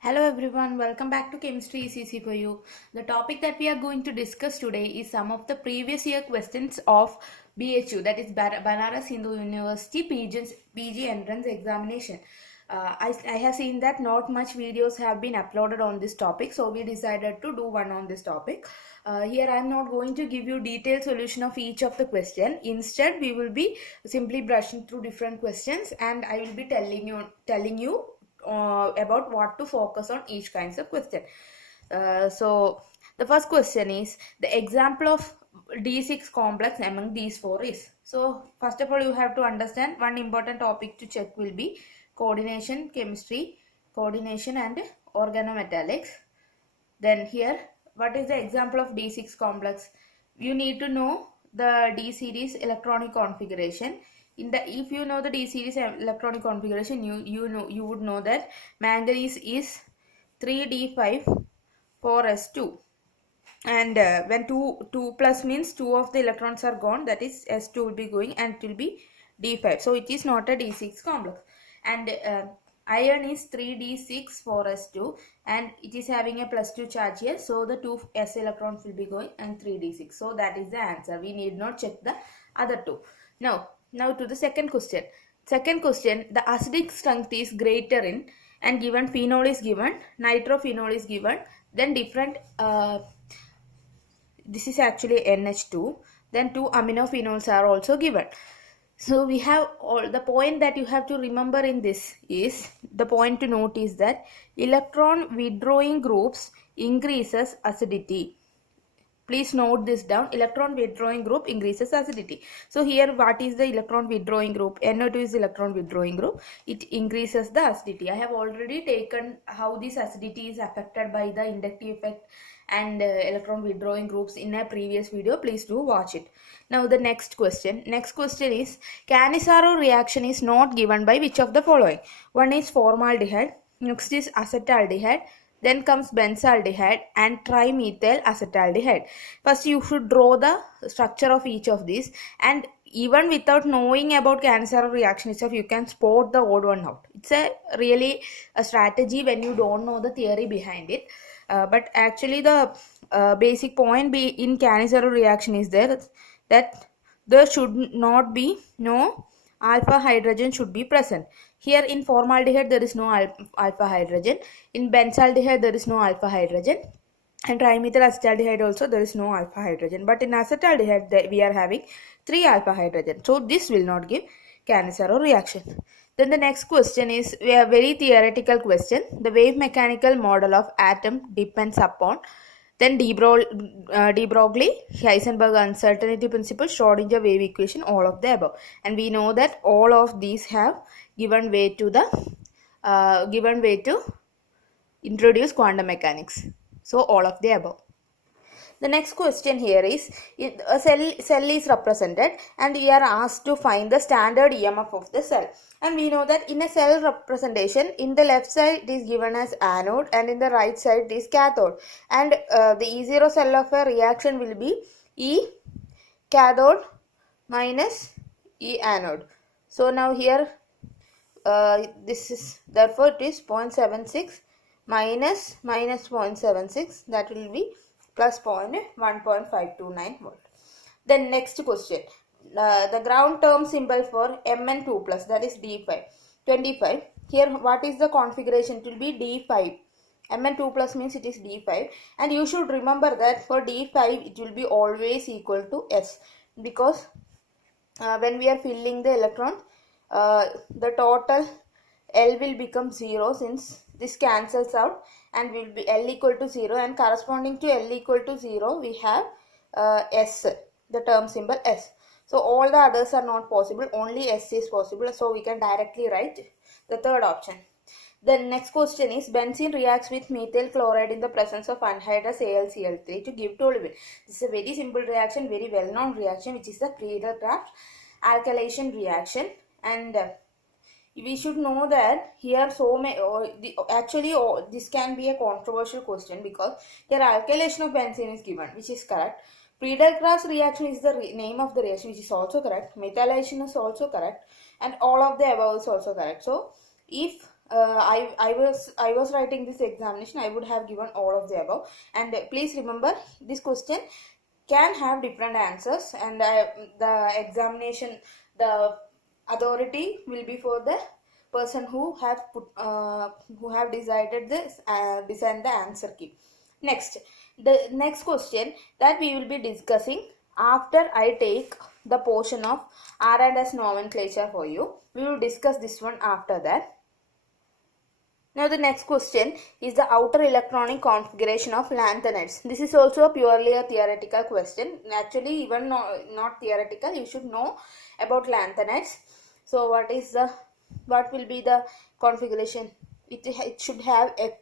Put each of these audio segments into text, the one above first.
Hello everyone, welcome back to Chemistry is Easy for You. The topic that we are going to discuss today is some of the previous year questions of BHU, that is Banaras Hindu University PG entrance examination. I have seen that not much videos have been uploaded on this topic, so we decided to do one on this topic. Here I am not going to give you detailed solution of each of the question. Instead, we will be simply brushing through different questions, and I will be telling you about what to focus on each kinds of question. So the first question is the example of D6 complex among these four is. So first of all, you have to understand one important topic to check will be coordination, chemistry, coordination and organometallics. Then here, what is the example of D6 complex? You need to know the D series electronic configuration. If you know the D series electronic configuration, you would know that manganese is 3D5 4S2, and when 2 plus means 2 of the electrons are gone, that is S2 will be going and it will be D5, so it is not a D6 complex. And iron is 3D6 4S2 and it is having a plus 2 charge here, so the 2 S electrons will be going and 3D6, so that is the answer. We need not check the other two. Now to the second question. The acidic strength is greater in, and given phenol is given, nitrophenol is given, then different this is actually NH2, then 2 aminophenols are also given. So we have all the point that you have to remember in this is, the point to note is that electron withdrawing groups increases acidity. Please note this down. Electron withdrawing group increases acidity. So here what is the electron withdrawing group? NO2 is electron withdrawing group. It increases the acidity. I have already taken how this acidity is affected by the inductive effect and electron withdrawing groups in a previous video. Please do watch it. Now the next question. Next question is, Cannizzaro reaction is not given by which of the following? One is formaldehyde. Next is acetaldehyde. Then comes benzaldehyde and trimethyl acetaldehyde. First you should draw the structure of each of these, and even without knowing about Cannizzaro reaction itself, you can spot the odd one out. It's really a strategy when you don't know the theory behind it. But actually the basic point in Cannizzaro reaction is that there should not be no alpha hydrogen should be present. Here in formaldehyde there is no alpha hydrogen. In benzaldehyde there is no alpha hydrogen. And trimethyl acetaldehyde also there is no alpha hydrogen. But in acetaldehyde we are having 3 alpha hydrogen. So this will not give Cannizzaro reaction. Then the next question is a very theoretical question. The wave mechanical model of atom depends upon, then de Broglie, Heisenberg uncertainty principle, Schrodinger wave equation, all of the above. And we know that all of these have given way to introduce quantum mechanics. So all of the above. The next question here is, a cell is represented and we are asked to find the standard EMF of the cell. And we know that in a cell representation, in the left side it is given as anode and in the right side it is cathode. And the E0 cell of a reaction will be E cathode minus E anode. So now here this is, therefore it is 0.76 minus 0.76, that will be plus 1.529 volt. Then next question, the ground term symbol for Mn2 plus, that is D5, 25. Here what is the configuration? It will be D5. Mn2 plus means it is D5, and you should remember that for D5 it will be always equal to S, because when we are filling the electron, the total L will become 0, since this cancels out and will be L equal to 0, and corresponding to L equal to 0 we have S, the term symbol S. So all the others are not possible, only S is possible, so we can directly write the third option. Then next question is, benzene reacts with methyl chloride in the presence of anhydrous AlCl3 to give toluene. This is a very simple reaction, very well known reaction, which is the Friedel-Crafts alkylation reaction. And we should know that here this can be a controversial question, because here alkylation of benzene is given, which is correct. Friedel-Crafts reaction is the name of the reaction, which is also correct. Methylation is also correct, and all of the above is also correct. So if I was writing this examination, I would have given all of the above. And please remember, this question can have different answers, and the examination, the authority will be for the person who have who have decided this designed the answer key. Next, the next question that we will be discussing after I take the portion of R and S nomenclature for you. We will discuss this one after that. Now the next question is the outer electronic configuration of lanthanides. This is also a purely a theoretical question. Actually, even not theoretical, you should know about lanthanides. So what will be the configuration? It should have F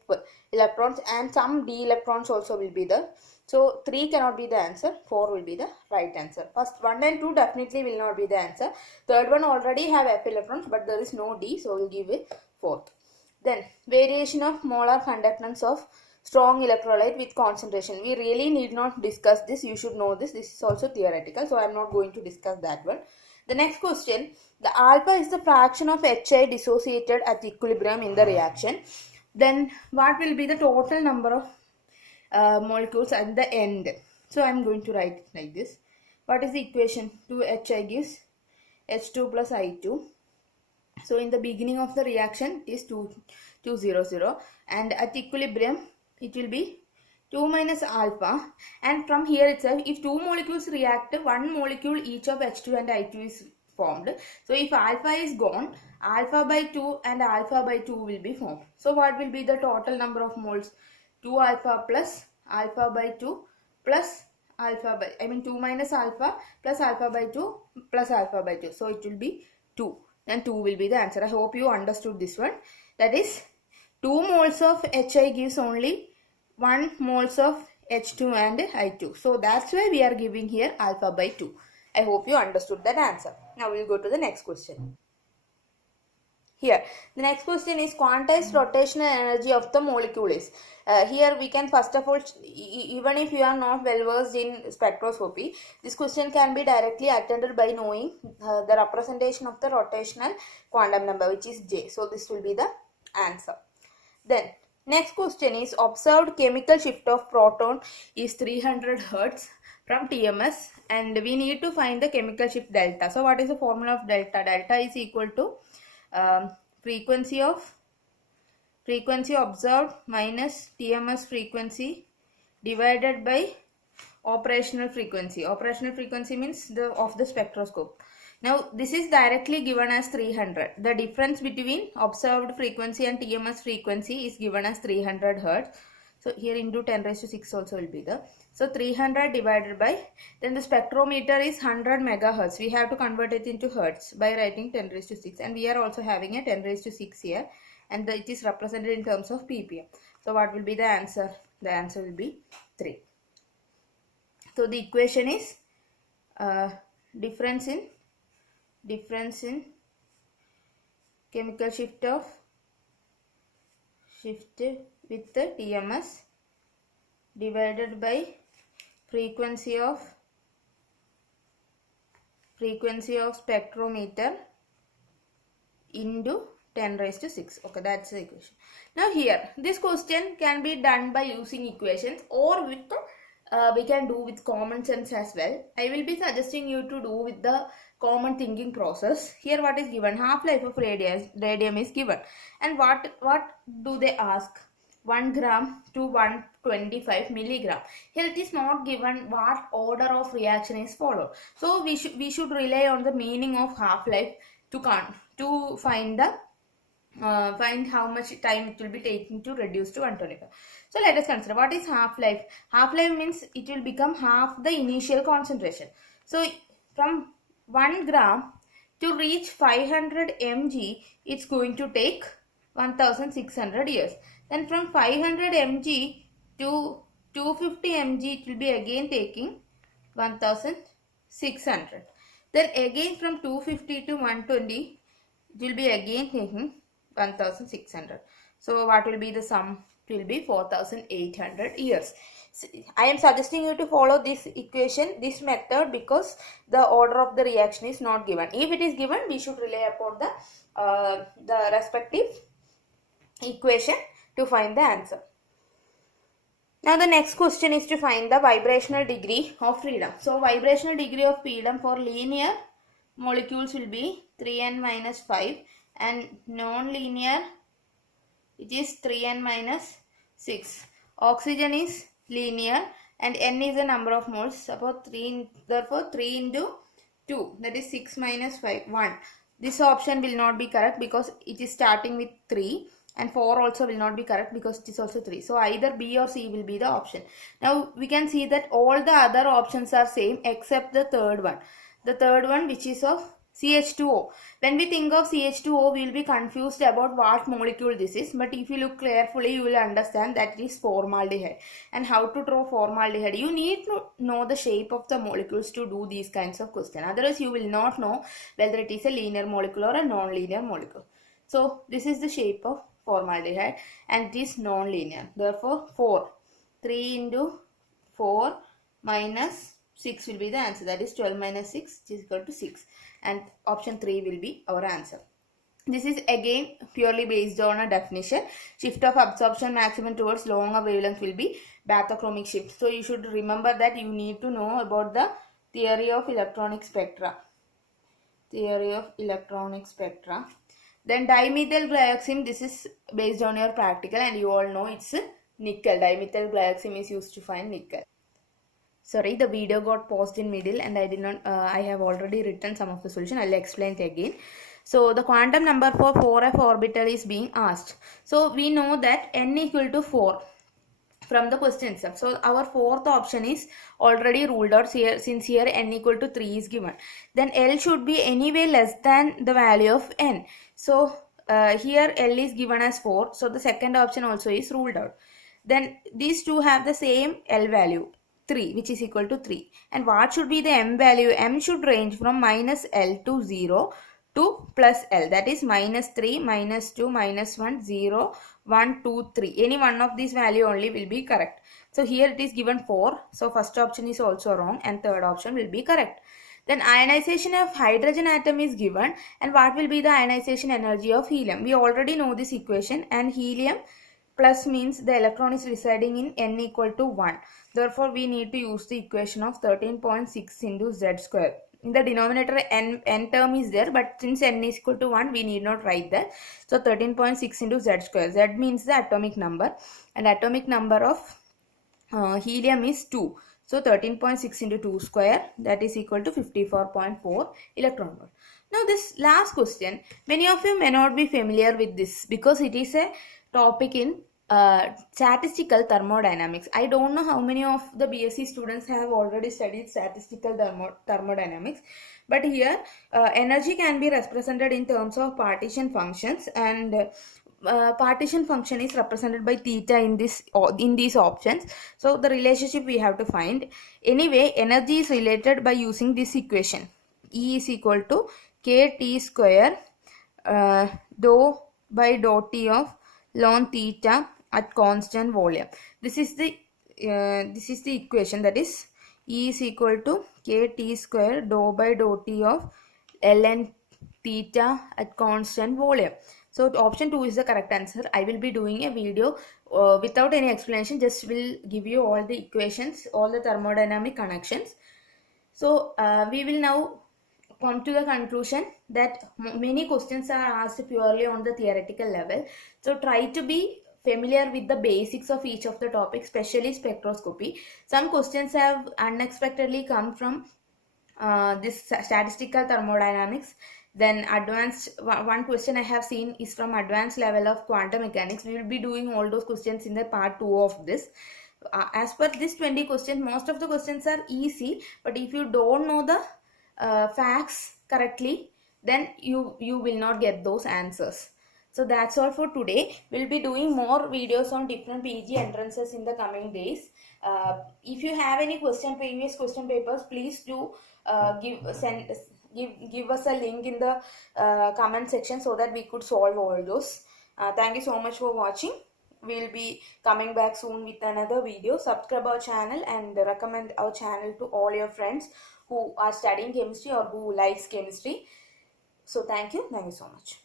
electrons and some D electrons also will be there. So 3 cannot be the answer, 4 will be the right answer. First 1 and 2 definitely will not be the answer. Third one already have F electrons, but there is no D, so we'll give it fourth. Then variation of molar conductance of strong electrolyte with concentration. We really need not discuss this. You should know this. This is also theoretical, so I am not going to discuss that one. The next question, the alpha is the fraction of HI dissociated at equilibrium in the reaction. Then what will be the total number of molecules at the end? So I am going to write it like this. What is the equation? 2HI gives H2 plus I2. So in the beginning of the reaction it is 200, and at equilibrium it will be 2 minus alpha, and from here itself if two molecules react, one molecule each of H2 and I2 is formed. So if alpha is gone, alpha by 2 and alpha by 2 will be formed. So what will be the total number of moles? 2 alpha plus alpha by 2 plus alpha by 2 minus alpha plus alpha by 2 plus alpha by 2. So it will be 2. Then 2 will be the answer. I hope you understood this one. That is 2 moles of HI gives only 1 moles of H2 and I2. So that's why we are giving here alpha by 2. I hope you understood that answer. Now we will go to the next question. Here, the next question is quantized rotational energy of the molecule is. Here we can first of all, even if you are not well versed in spectroscopy, this question can be directly attended by knowing the representation of the rotational quantum number, which is J. So this will be the answer. Then next question is observed chemical shift of proton is 300 Hertz from TMS, and we need to find the chemical shift delta. So what is the formula of delta? Delta is equal to frequency observed minus TMS frequency divided by operational frequency. Operational frequency means of the spectroscope. Now this is directly given as 300. The difference between observed frequency and TMS frequency is given as 300 Hertz. So here into 10 raised to 6 also will be there. So 300 divided by, then the spectrometer is 100 megahertz. We have to convert it into hertz by writing 10 raised to 6. And we are also having a 10 raised to 6 here. And it is represented in terms of ppm. So what will be the answer? The answer will be 3. So the equation is difference in chemical shift with the TMS divided by frequency of spectrometer into 10 raised to 6. Okay, that's the equation. Now here this question can be done by using equations, or with we can do with common sense as well. I will be suggesting you to do with the common thinking process. Here what is given? Half-life of radium is given, and what do they ask? 1 gram to 125 milligram. Here it is not given what order of reaction is followed. So we should rely on the meaning of half-life to find how much time it will be taking to reduce to 125. So let us consider what is half-life. Half-life means it will become half the initial concentration. So from 1 gram to reach 500 mg, it's going to take 1600 years. Then from 500 mg to 250 mg, it will be again taking 1600. Then again from 250 to 120, it will be again taking 1600. So what will be the sum? It will be 4800 years. I am suggesting you to follow this equation, this method, because the order of the reaction is not given. If it is given, we should rely upon the respective equation to find the answer. Now the next question is to find the vibrational degree of freedom. So vibrational degree of freedom for linear molecules will be 3n minus 5 and non-linear it is 3n minus 6. Oxygen is linear and n is the number of moles. Suppose 3, therefore 3 into 2, that is 6 minus 5, 1. This option will not be correct because it is starting with 3, and 4 also will not be correct because it is also 3. So either B or C will be the option. Now we can see that all the other options are same except the third one. The third one, which is of CH2O. When we think of CH2O, we will be confused about what molecule this is. But if you look carefully, you will understand that it is formaldehyde. And how to draw formaldehyde? You need to know the shape of the molecules to do these kinds of questions. Otherwise, you will not know whether it is a linear molecule or a non-linear molecule. So, this is the shape of formaldehyde and it is non-linear. Therefore, 4. 3 into 4 minus 6 will be the answer. That is 12 minus 6 is equal to 6. And option 3 will be our answer. This is again purely based on a definition. Shift of absorption maximum towards longer wavelength will be bathochromic shift. So you should remember that you need to know about the theory of electronic spectra. Theory of electronic spectra. Then dimethyl glyoxime, this is based on your practical and you all know it's nickel. Dimethyl glyoxime is used to find nickel. Sorry, the video got paused in middle and I did not, I have already written some of the solution. I'll explain it again. So the quantum number for 4f orbital is being asked. So we know that n equal to 4 from the question itself. So our fourth option is already ruled out here, since here n equal to 3 is given. Then L should be anyway less than the value of n. So here L is given as 4. So the second option also is ruled out. Then these two have the same L value. 3, which is equal to 3. And what should be the m value? M should range from minus L to 0 to plus L. That is minus 3, minus 2, minus 1, 0, 1, 2, 3. Any one of these value only will be correct. So here it is given 4. So first option is also wrong and third option will be correct. Then ionization of hydrogen atom is given, and what will be the ionization energy of helium? We already know this equation, and helium plus means the electron is residing in n equal to 1. Therefore, we need to use the equation of 13.6 into z square. In the denominator, n term is there, but since n is equal to 1, we need not write that. So, 13.6 into z square. Z means the atomic number, and atomic number of helium is 2. So 13.6 into 2 square, that is equal to 54.4 electron volt. Now this last question, many of you may not be familiar with this because it is a topic in statistical thermodynamics. I don't know how many of the BSc students have already studied statistical thermodynamics, but here energy can be represented in terms of partition functions, and partition function is represented by theta in these options. So the relationship we have to find. Anyway, energy is related by using this equation. E is equal to kT square dou by dou T of ln theta at constant volume. This is the equation, that is E is equal to kT square dou by dou T of ln theta at constant volume. So option 2 is the correct answer. I will be doing a video without any explanation, just will give you all the equations, all the thermodynamic connections. So we will now come to the conclusion that many questions are asked purely on the theoretical level. So try to be familiar with the basics of each of the topics, especially spectroscopy. Some questions have unexpectedly come from this statistical thermodynamics. Then advanced, one question I have seen is from advanced level of quantum mechanics. We will be doing all those questions in the part 2 of this. As per this 20 questions, most of the questions are easy, but if you don't know the facts correctly, then you will not get those answers. So that's all for today. We'll be doing more videos on different PG entrances in the coming days. If you have any previous question papers, please do give us a link in the comment section so that we could solve all those. Thank you so much for watching. We'll be coming back soon with another video. Subscribe our channel and recommend our channel to all your friends who are studying chemistry or who likes chemistry. So thank you so much.